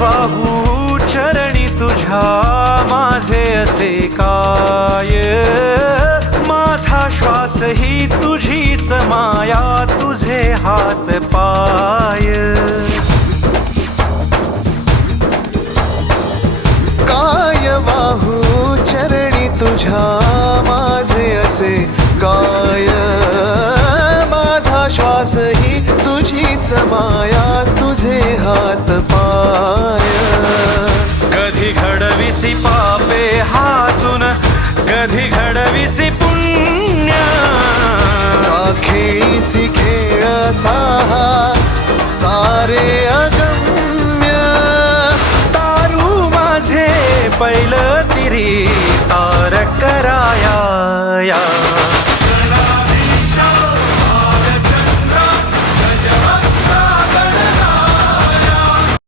वाहू चरणी तुझ्या माझे असे काय, माझा श्वास ही तुझीच माया, तुझे हात पाय. काय वाहू चरणी तुझ्या माझे असे काय, माझा श्वास ही तुझीच माया, तुझे हात पाय. कधी घडविसी पापे हातून, कधी घडविसी पुण्य, खेळीसी खेळ साहा सारे अगम्य. तारू माझे पैल तिरी तार कराया.